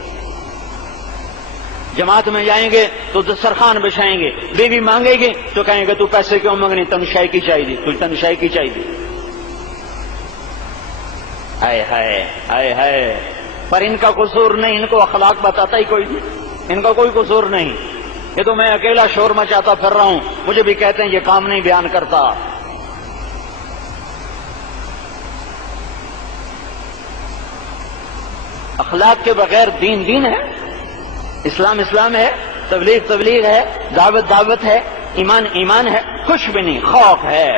جماعت میں جائیں گے تو دسترخوان بچھائیں گے, بیوی مانگے گی تو کہیں گے تو پیسے کیوں مانگنی, تنشائی کی چاہیے, تو تنشائی کی چاہیے. ہائے ہائے ہائے ہائے. پر ان کا قصور نہیں, ان کو اخلاق بتاتا ہی کوئی نہیں, ان کا کوئی قصور نہیں. یہ تو میں اکیلا شور مچاتا پھر رہا ہوں, مجھے بھی کہتے ہیں یہ کام نہیں بیان کرتا. اخلاق کے بغیر دین دین ہے, اسلام اسلام ہے, تبلیغ تبلیغ ہے, دعوت دعوت ہے, ایمان ایمان ہے, کچھ بھی نہیں, خوف ہے.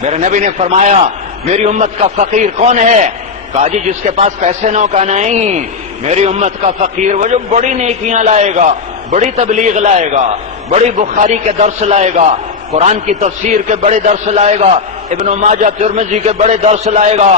میرے نبی نے فرمایا میری امت کا فقیر کون ہے؟ کہا جی جس کے پاس پیسے نہ ہو. کہا نہیں, میری امت کا فقیر وہ جو بڑی نیکیاں لائے گا, بڑی تبلیغ لائے گا, بڑی بخاری کے درس لائے گا, قرآن کی تفسیر کے بڑے درس لائے گا, ابن ماجہ ترمذی کے بڑے درس لائے گا,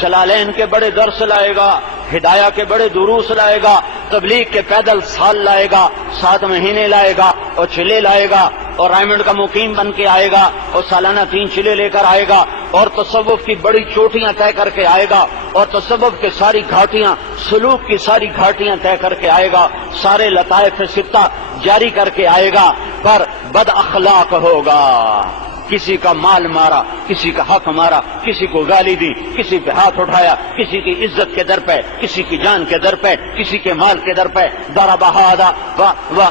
جلالین کے بڑے درس لائے گا, ہدایہ کے بڑے دروس لائے گا, تبلیغ کے پیدل سال لائے گا, 7 مہینے لائے گا, اور چلے لائے گا, اور رائمنڈ کا مقیم بن کے آئے گا, اور سالانہ 3 چلے لے کر آئے گا, اور تصوف کی بڑی چوٹیاں طے کر کے آئے گا, اور تصوف کی ساری گھاٹیاں, سلوک کی ساری گھاٹیاں طے کر کے آئے گا, سارے لطائف ستہ جاری کر کے آئے گا, پر بد اخلاق ہوگا. کسی کا مال مارا, کسی کا حق مارا, کسی کو گالی دی, کسی پہ ہاتھ اٹھایا, کسی کی عزت کے در پہ, کسی کی جان کے در پہ, کسی کے مال کے در پہ, ضرب ہذا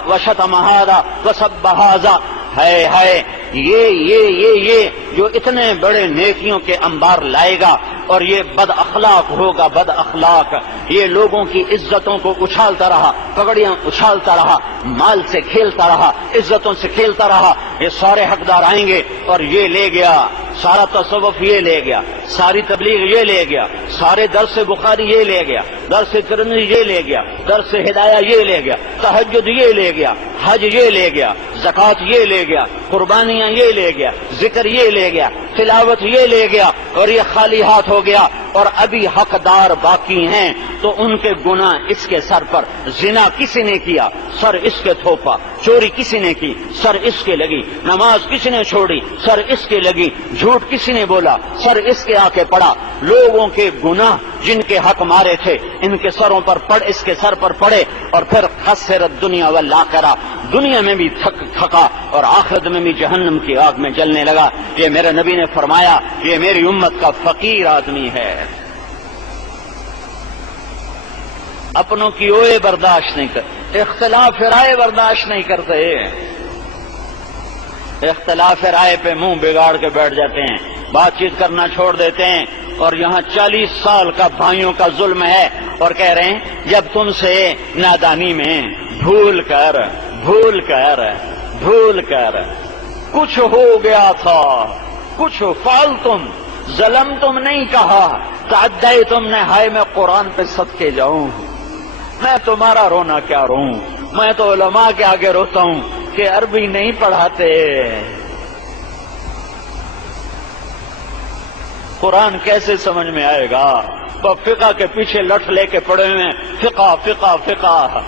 وشتم ہذا وسب ہذا. ہے یہ جو اتنے بڑے نیکیوں کے انبار لائے گا, اور یہ بد اخلاق ہوگا, بد اخلاق. یہ لوگوں کی عزتوں کو اچھالتا رہا, پگڑیاں اچھالتا رہا, مال سے کھیلتا رہا, عزتوں سے کھیلتا رہا. یہ سارے حقدار آئیں گے اور یہ لے گیا, سارا تصوف یہ لے گیا, ساری تبلیغ یہ لے گیا, سارے درس بخاری یہ لے گیا, درس ترمذی یہ لے گیا, درس ہدایہ یہ لے گیا, تہجد یہ لے گیا, حج یہ لے گیا, زکوٰۃ یہ لے گیا, قربانیاں یہ لے گیا, ذکر یہ لے گیا, تلاوت یہ لے گیا, اور یہ خالی ہاتھ ہو گیا. اور ابھی حقدار باقی ہیں تو ان کے گناہ اس کے سر پر. زنا کسی نے کیا, سر اس کے تھوپا. چوری کسی نے کی, سر اس کے لگی. نماز کسی نے چھوڑی, سر اس کے لگی. جھوٹ کسی نے بولا, سر اس کے آ کے پڑا. لوگوں کے گناہ جن کے حق مارے تھے ان کے سروں پر اس کے سر پر پڑے, اور پھر خسرت دنیا والآخرہ, دنیا میں بھی تھکا اور آخرت میں بھی جہنم کی آگ میں جلنے لگا. یہ میرے نبی نے فرمایا یہ میری امت کا فقیر آدمی ہے. اپنوں کی اوے برداشت نہیں کرتے, اختلاف رائے برداشت نہیں کرتے, اختلاف رائے پہ منہ بگاڑ کے بیٹھ جاتے ہیں, بات چیت کرنا چھوڑ دیتے ہیں. اور یہاں 40 سال کا بھائیوں کا ظلم ہے, اور کہہ رہے ہیں جب تم سے نادانی میں بھول کر کچھ ہو گیا تھا, کچھ فعل تم, ظلم تم نہیں کہا, تعدی تم نے, ہائے میں قرآن پہ صدقے جاؤں, میں تمہارا رونا کیا روں, میں تو علماء کے آگے روتا ہوں کہ عربی نہیں پڑھاتے, قرآن کیسے سمجھ میں آئے گا. تو فقہ کے پیچھے لٹ لے کے پڑے ہوئے, فقہ فقہ فقہ.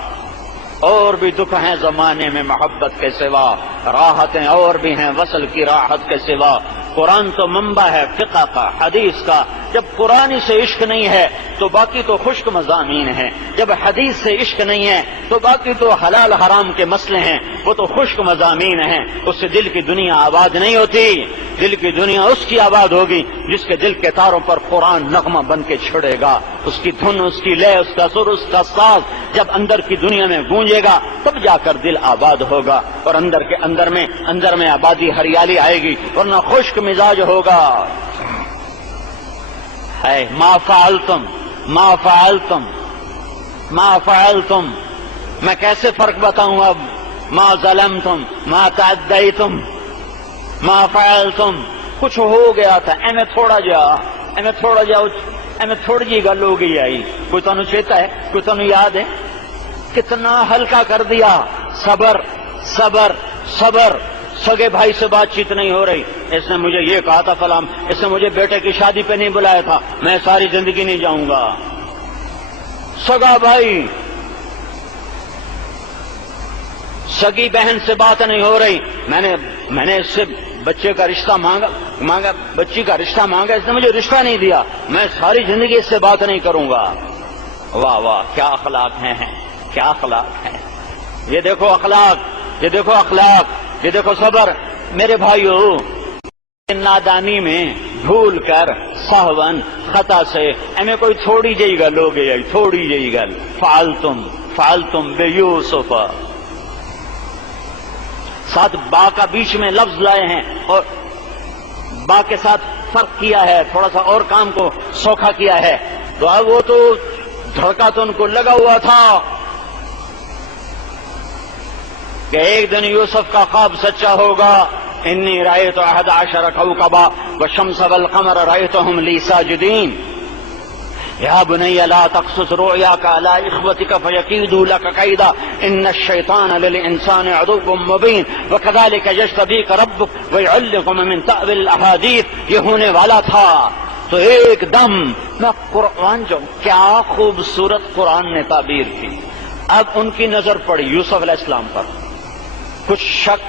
اور بھی دکھ ہیں زمانے میں محبت کے سوا, راحتیں اور بھی ہیں وصل کی راحت کے سوا. قرآن تو منبع ہے فقہ کا, حدیث کا. جب قرآن سے عشق نہیں ہے تو باقی تو خشک مضامین ہیں, جب حدیث سے عشق نہیں ہے تو باقی تو حلال حرام کے مسئلے ہیں, وہ تو خشک مضامین ہیں. اس سے دل کی دنیا آباد نہیں ہوتی. دل کی دنیا اس کی آباد ہوگی جس کے دل کے تاروں پر قرآن نغمہ بن کے چھڑے گا, اس کی دھن, اس کی لے, اس کا سر, اس کا ساز جب اندر کی دنیا میں گونجے گا تب جا کر دل آباد ہوگا, اور اندر میں آبادی ہریالی آئے گی, ورنہ خشک مزاج ہوگا. ہے ما فعلتم, میں کیسے فرق بتاؤں اب. ما ظلمتم, ما تعدیتم, ما فعلتم, کچھ ہو گیا تھا ایویں تھوڑا جا ایویں تھوڑی جی گل ہو گئی آئی. کوئی تمہیں چیتا ہے؟ کوئی تمہیں یاد ہے؟ کتنا ہلکا کر دیا. صبر صبر صبر. سگے بھائی سے بات چیت نہیں ہو رہی، اس نے مجھے یہ کہا تھا فلاں، اس نے مجھے بیٹے کی شادی پہ نہیں بلایا تھا، میں ساری زندگی نہیں جاؤں گا. سگا بھائی، سگی بہن سے بات نہیں ہو رہی، میں نے اس سے بچے کا رشتہ مانگا بچی کا رشتہ مانگا، اس نے مجھے رشتہ نہیں دیا، میں ساری زندگی اس سے بات نہیں کروں گا. واہ واہ، کیا اخلاق ہیں، کیا اخلاق ہیں. یہ دیکھو اخلاق، یہ دیکھو اخلاق، یہ دیکھو صبر. میرے بھائیو، نادانی میں بھول کر سہون خطا سے ایویں کوئی تھوڑی جہی گل ہو گئی، تھوڑی جہی گل. فعلتم بے یوسف، ساتھ با کا بیچ میں لفظ لائے ہیں اور با کے ساتھ فرق کیا ہے، تھوڑا سا اور کام کو سوکھا کیا ہے. تو اب وہ تو دھڑکا تو ان کو لگا ہوا تھا کہ ایک دن یوسف کا خواب سچا ہوگا. انی رأیت 11 کوكبا والشمس والقمر رأیتهم لی ساجدین. یا بنی لا تقصص رؤیاک علی اخوتک فیکیدوا لک کیدا ان الشیطان للانسان عدو مبین وکذلک یجتبیک ربک ویعلمک من تأویل الاحادیث. یہ ہونے والا تھا. تو ایک دم میں قرآن جو کیا خوبصورت قرآن نے تعبیر کی. اب ان کی نظر پڑی یوسف علیہ السلام پر. کچھ شک،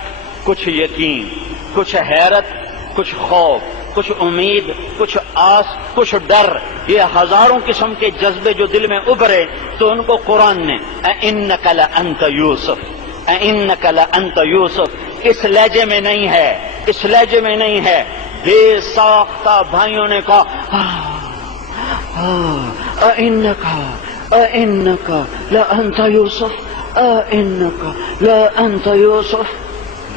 کچھ یقین، کچھ حیرت، کچھ خوف، کچھ امید، کچھ آس، کچھ ڈر، یہ ہزاروں قسم کے جذبے جو دل میں ابھرے. تو ان کو قرآن نے اِنَّكَ لَأَنْتَ یوسف، اِنَّكَ لَأَنْتَ یوسف، اس لہجے میں نہیں ہے، اس لہجے میں نہیں ہے. بے ساختہ بھائیوں نے کہا اِنَّكَ لَأَنْتَ یوسف، اِنَّكَ لَأَنْتَ یوسف.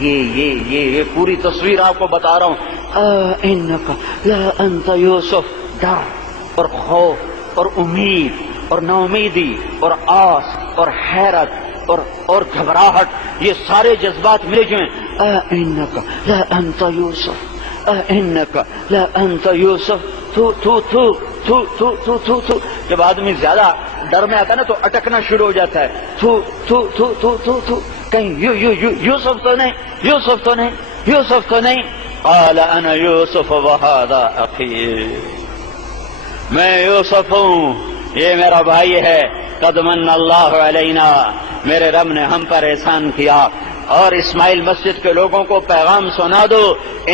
یہ پوری تصویر آپ کو بتا رہا ہوں. اِنَّكَ لَأَنْتَ یوسف. ڈر اور خوف اور امید اور نا امیدی اور آس اور حیرت اور گھبراہٹ، یہ سارے جذبات ملے جو ہیں. اِنَّكَ لَأَنْتَ یوسف، اِنَّكَ لَأَنْتَ یوسف. تو جب آدمی زیادہ ڈر میں آتا ہے نا تو اٹکنا شروع ہو جاتا ہے. کہیں یوسف تو نہیں، یوسف تو نہیں، یوسف تو نہیں. قال انا یوسف وہذا اخی، میں یوسف ہوں، یہ میرا بھائی ہے. قد من اللہ علینا، میرے رب نے ہم پر احسان کیا. اور اسماعیل مسجد کے لوگوں کو پیغام سنا دو،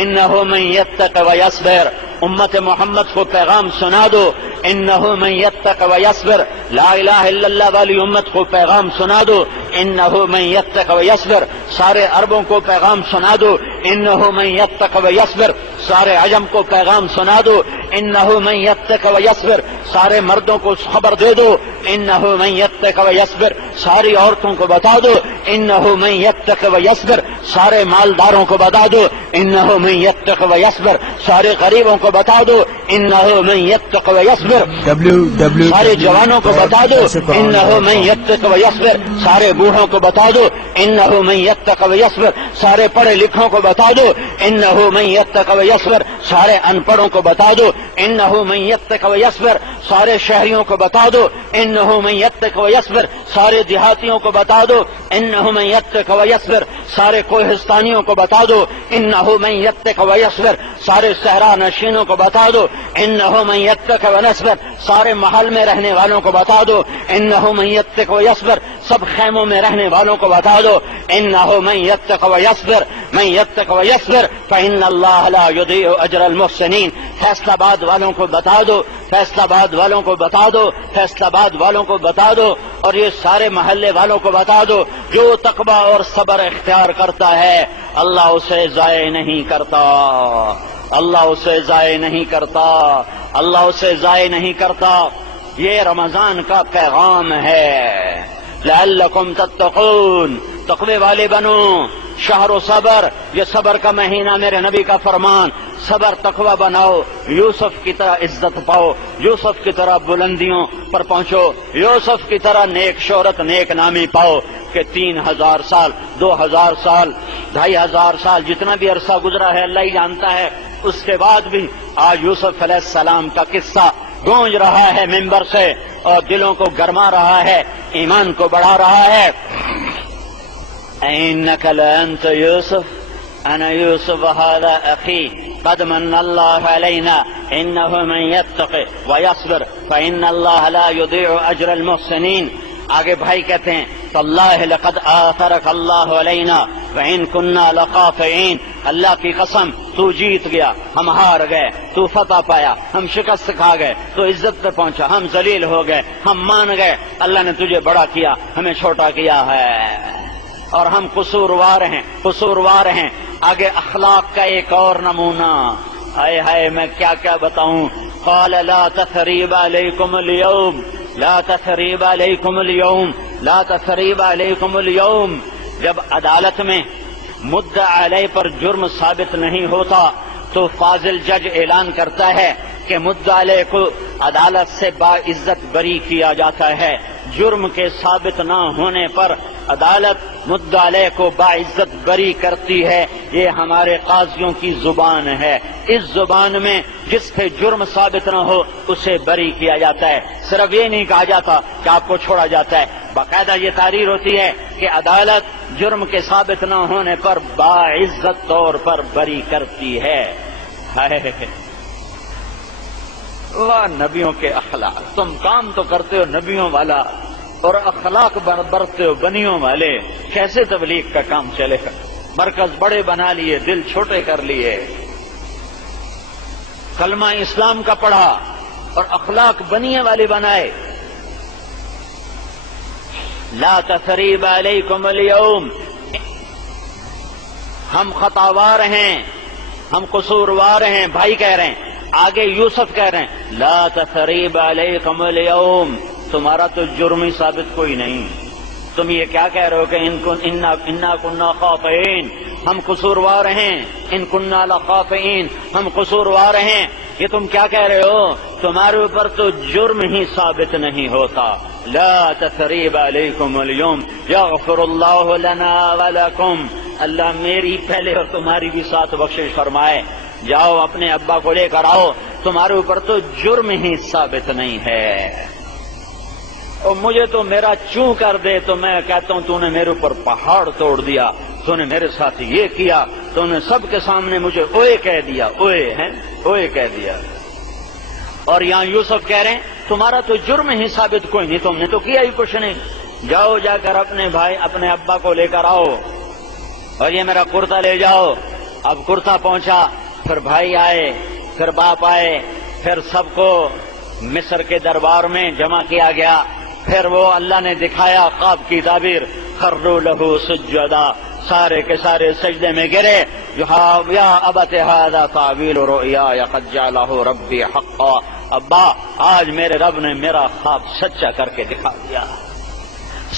انہ من یتق ویصبر. امت محمد کو پیغام سنا دو، انہ من یتق ویصبر. لا الہ الا اللہ والی امت کو پیغام سنا دو، انہ من یتق ویصبر. سارے عربوں کو پیغام سنا دو، انہ من یتق ویصبر. سارے عجم کو پیغام سنا دو، انہ من یتق ویصبر. سارے مردوں کو خبر دے دو، انہ من یتق ویصبر. ساری عورتوں کو بتا دو، انہ من یتق ویصبر. سارے مالداروں کو بتا دو، انہ من یتق ویصبر. سارے غریبوں کو بتا دو، انہ من یتق ویصبر. سارے جوانوں کو بتا دو، انہ من یتق ویصبر. سارے بوڑھوں کو بتا دو، انہ من یتق ویصبر. سارے پڑھے لکھوں کو بتا دو، انہ من یتق ویصبر. سارے ان پڑھوں کو بتا دو، انہ من یتق ویصبر. سارے شہریوں کو بتا دو، انہ من یتق ویصبر. سارے دیہاتیوں کو بتا دو، انہ من یتق ویصبر. سارے کوہستانیوں کو بتا دو، انہ من یتق ویصبر. سارے صحرا نشینوں کو بتا دو، انہ من یتق ویصبر. سارے محل میں رہنے والوں کو بتا دو، انہ من یتق ویصبر. سب خیموں میں رہنے والوں کو بتا دو، انہ من یتق ویصبر. من یتق ویصبر فإن اللہ لا یضیع اجر المحسنین. فیصلہ آباد والوں کو بتا دو، فیصلہ آباد والوں کو بتا دو، فیصلہ آباد والوں کو بتا دو. اور یہ سارے محلے والوں کو بتا دو، جو تقوی اور صبر اختیار کرتا ہے اللہ اسے ضائع نہیں کرتا، اللہ اسے ضائع نہیں کرتا، اللہ اسے ضائع نہیں کرتا. یہ رمضان کا پیغام ہے. لعلکم تتقون، تقوی والے بنو. شہر و صبر، یہ صبر کا مہینہ، میرے نبی کا فرمان. صبر تقوی بناؤ، یوسف کی طرح عزت پاؤ، یوسف کی طرح بلندیوں پر پہنچو، یوسف کی طرح نیک شہرت، نیک نامی پاؤ. کہ 3000 سال، 2000 سال، 2500 سال، جتنا بھی عرصہ گزرا ہے اللہ ہی جانتا ہے. اس کے بعد بھی آج یوسف علیہ السلام کا قصہ گونج رہا ہے منبر سے اور دلوں کو گرما رہا ہے، ایمان کو بڑھا رہا ہے۔ إنك لأنت يوسف أنا يوسف هذا أخي قد من الله علينا إنه من يتقي ويصبر فإن الله لا يضيع أجر المحسنين۔ آگے بھائی کہتے ہیں تاللہ لقد آثرك الله علينا وإن كنا لخاطئين، اللہ کی قسم تو جیت گیا، ہم ہار گئے، تو فتح پایا، ہم شکست کھا گئے، تو عزت پہ پہنچا، ہم ذلیل ہو گئے، ہم مان گئے، اللہ نے تجھے بڑا کیا، ہمیں چھوٹا کیا ہے، اور ہم قصوروار ہیں۔ آگے اخلاق کا ایک اور نمونہ، ہائے ہائے میں کیا کیا بتاؤں۔ قال لا تثریب علیکم اليوم، لا تثریب علیکم اليوم، لا تثریب علیکم اليوم۔ جب عدالت میں مدعا علیہ پر جرم ثابت نہیں ہوتا تو فاضل جج اعلان کرتا ہے کہ مدعا علیہ کو عدالت سے باعزت بری کیا جاتا ہے۔ جرم کے ثابت نہ ہونے پر عدالت مدعا علیہ کو باعزت بری کرتی ہے۔ یہ ہمارے قاضیوں کی زبان ہے، اس زبان میں جس پہ جرم ثابت نہ ہو اسے بری کیا جاتا ہے۔ صرف یہ نہیں کہا جاتا کہ آپ کو چھوڑا جاتا ہے، باقاعدہ یہ تحریر ہوتی ہے کہ عدالت جرم کے ثابت نہ ہونے پر باعزت طور پر بری کرتی ہے۔ اللہ نبیوں کے اخلاق، تم کام تو کرتے ہو نبیوں والا اور اخلاق برتتے ہو بنیوں والے، کیسے تبلیغ کا کام چلے گا؟ مرکز بڑے بنا لیے، دل چھوٹے کر لیے، کلمہ اسلام کا پڑھا اور اخلاق بنیے والے بنائے۔ لا تثریب علیکم اليوم، ہم خطاوار ہیں، ہم قصوروار ہیں، بھائی کہہ رہے ہیں۔ آگے یوسف کہہ رہے ہیں لا تثریب علیکم اليوم، تمہارا تو جرم ہی ثابت کوئی نہیں، تم یہ کیا کہہ رہے ہو کہ انا کنا خاطئین، ہم قصوروار ہیں، ان کنا لخاطئین، ہم قصوروار ہیں، یہ تم کیا کہہ رہے ہو؟ تمہارے اوپر تو جرم ہی ثابت نہیں ہوتا۔ لا تثریب علیکم اليوم یغفر اللہ لنا ولکم، اللہ میری پہلے اور تمہاری بھی ساتھ بخشش فرمائے، جاؤ اپنے ابا کو لے کر آؤ، تمہارے اوپر تو جرم ہی ثابت نہیں ہے۔ اور مجھے تو میرا چوں کر دے تو میں کہتا ہوں تو نے میرے اوپر پہاڑ توڑ دیا، تو نے میرے ساتھ یہ کیا، تو نے سب کے سامنے مجھے اوئے کہہ دیا، اوئے کہہ دیا۔ اور یہاں یوسف کہہ رہے ہیں تمہارا تو جرم ہی ثابت کوئی نہیں، تم نے تو کیا ہی کچھ نہیں، جاؤ جا کر اپنے بھائی اپنے ابا کو لے کر آؤ، اور یہ میرا کرتا لے جاؤ۔ اب کرتا پہنچا، پھر بھائی آئے، پھر باپ آئے، پھر سب کو مصر کے دربار میں جمع کیا گیا، پھر وہ اللہ نے دکھایا خواب کی تعبیر، خروا لہ سجدا، سارے کے سارے سجدے میں گرے، یا ابت ھذا تعویل رؤیای قد جعلہ ربی حقا، ابا آج میرے رب نے میرا خواب سچا کر کے دکھا دیا۔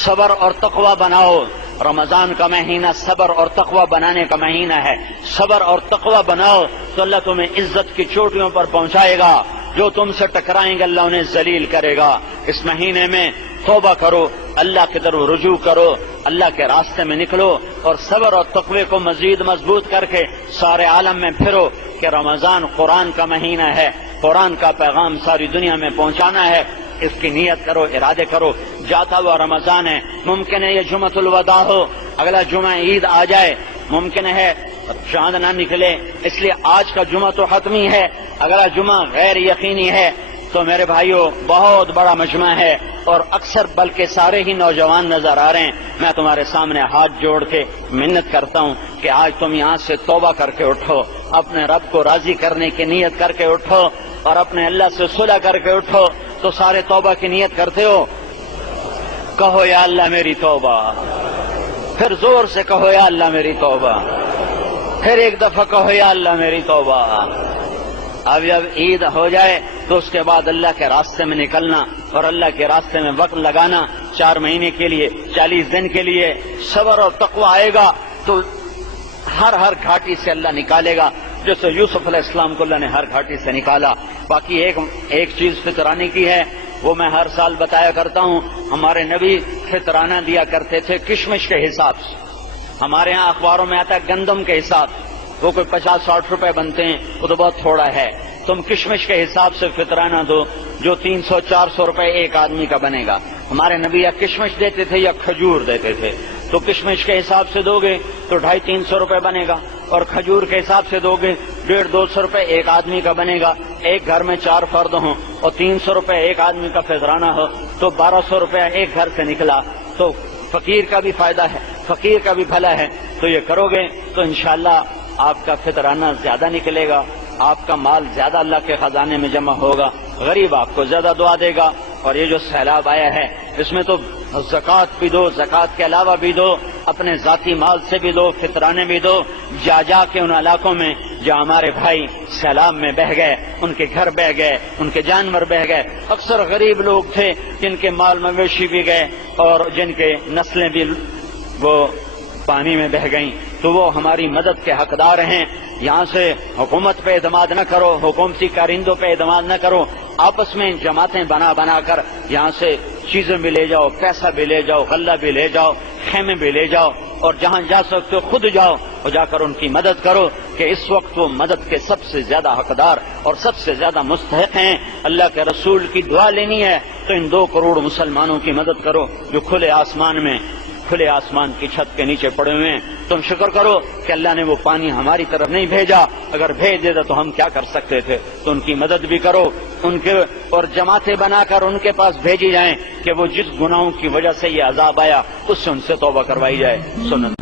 صبر اور تقوی بناؤ، رمضان کا مہینہ صبر اور تقوی بنانے کا مہینہ ہے، صبر اور تقوی بناؤ تو اللہ تمہیں عزت کی چوٹیوں پر پہنچائے گا، جو تم سے ٹکرائیں گے اللہ انہیں ذلیل کرے گا۔ اس مہینے میں توبہ کرو، اللہ کی طرف رجوع کرو، اللہ کے راستے میں نکلو، اور صبر اور تقوی کو مزید مضبوط کر کے سارے عالم میں پھرو کہ رمضان قرآن کا مہینہ ہے، قرآن کا پیغام ساری دنیا میں پہنچانا ہے، اس کی نیت کرو، ارادے کرو۔ جاتا ہوا رمضان ہے، ممکن ہے یہ جمعۃ الوداع ہو، اگلا جمعہ عید آ جائے، ممکن ہے چاند نہ نکلے، اس لیے آج کا جمعہ تو حتمی ہے، اگلا جمعہ غیر یقینی ہے۔ تو میرے بھائیوں بہت بڑا مجمع ہے اور اکثر بلکہ سارے ہی نوجوان نظر آ رہے ہیں، میں تمہارے سامنے ہاتھ جوڑ کے منت کرتا ہوں کہ آج تم یہاں سے توبہ کر کے اٹھو، اپنے رب کو راضی کرنے کی نیت کر کے اٹھو اور اپنے اللہ سے صلح کر کے اٹھو۔ تو سارے توبہ کی نیت کرتے ہو؟ کہو یا اللہ میری توبہ، پھر زور سے کہو یا اللہ میری توبہ، پھر ایک دفعہ کہو یا اللہ میری توبہ۔ اب جب عید ہو جائے تو اس کے بعد اللہ کے راستے میں نکلنا اور اللہ کے راستے میں وقت لگانا، 4 مہینے کے لیے، 40 دن کے لیے صبر اور تقوی آئے گا تو ہر گھاٹی سے اللہ نکالے گا، جیسے یوسف علیہ السلام کو اللہ نے ہر گھاٹی سے نکالا۔ باقی ایک چیز فطرانے کی ہے، وہ میں ہر سال بتایا کرتا ہوں، ہمارے نبی فطرانہ دیا کرتے تھے کشمش کے حساب سے، ہمارے ہاں اخباروں میں آتا ہے گندم کے حساب سے، وہ کوئی 50-60 روپے بنتے ہیں، وہ تو بہت تھوڑا ہے. تم کشمش کے حساب سے فطرانہ دو جو 300-400 روپے ایک آدمی کا بنے گا. ہمارے نبی یا کشمش دیتے تھے یا کھجور دیتے تھے. تو کشمش کے حساب سے دو گے تو 250-300 روپے بنے گا، اور کھجور کے حساب سے دو گے 150-200 روپے ایک آدمی کا بنے گا. ایک گھر میں 4 فرد ہوں اور 300 روپے ایک آدمی کا فطرانہ ہو تو 1200 روپے ایک گھر سے نکلا. تو فقیر کا بھی فائدہ ہے، فقیر کا بھی بھلا ہے. تو یہ کرو گے تو انشاءاللہ آپ کا فطرانہ زیادہ نکلے گا، آپ کا مال زیادہ اللہ کے خزانے میں جمع ہوگا، غریب آپ کو زیادہ دعا دے گا. اور یہ جو سیلاب آیا ہے اس میں تو زکوٰۃ بھی دو، زکوٰۃ کے علاوہ بھی دو، اپنے ذاتی مال سے بھی دو، فطرانے بھی دو. جا کے ان علاقوں میں جو ہمارے بھائی سیلاب میں بہہ گئے، ان کے گھر بہہ گئے، ان کے جانور بہہ گئے. اکثر غریب لوگ تھے جن کے مال مویشی بھی گئے اور جن کے نسلیں بھی وہ پانی میں بہہ گئیں. تو وہ ہماری مدد کے حقدار ہیں. یہاں سے حکومت پہ اعتماد نہ کرو، حکومتی کارندوں پہ اعتماد نہ کرو. آپس میں جماعتیں بنا کر یہاں سے چیزیں بھی لے جاؤ، پیسہ بھی لے جاؤ، غلہ بھی لے جاؤ، خیمے بھی لے جاؤ، اور جہاں جا سکتے ہو خود جاؤ اور جا کر ان کی مدد کرو کہ اس وقت وہ مدد کے سب سے زیادہ حقدار اور سب سے زیادہ مستحق ہیں. اللہ کے رسول کی دعا لینی ہے تو ان 2 کروڑ مسلمانوں کی مدد کرو جو کھلے آسمان کی چھت کے نیچے پڑے ہوئے ہیں. تم شکر کرو کہ اللہ نے وہ پانی ہماری طرف نہیں بھیجا، اگر بھیج دیتا تو ہم کیا کر سکتے تھے. تو ان کی مدد بھی کرو، ان کے اور جماعتیں بنا کر ان کے پاس بھیجی جائیں کہ وہ جس گناہوں کی وجہ سے یہ عذاب آیا اس سے ان سے توبہ کروائی جائے. سنن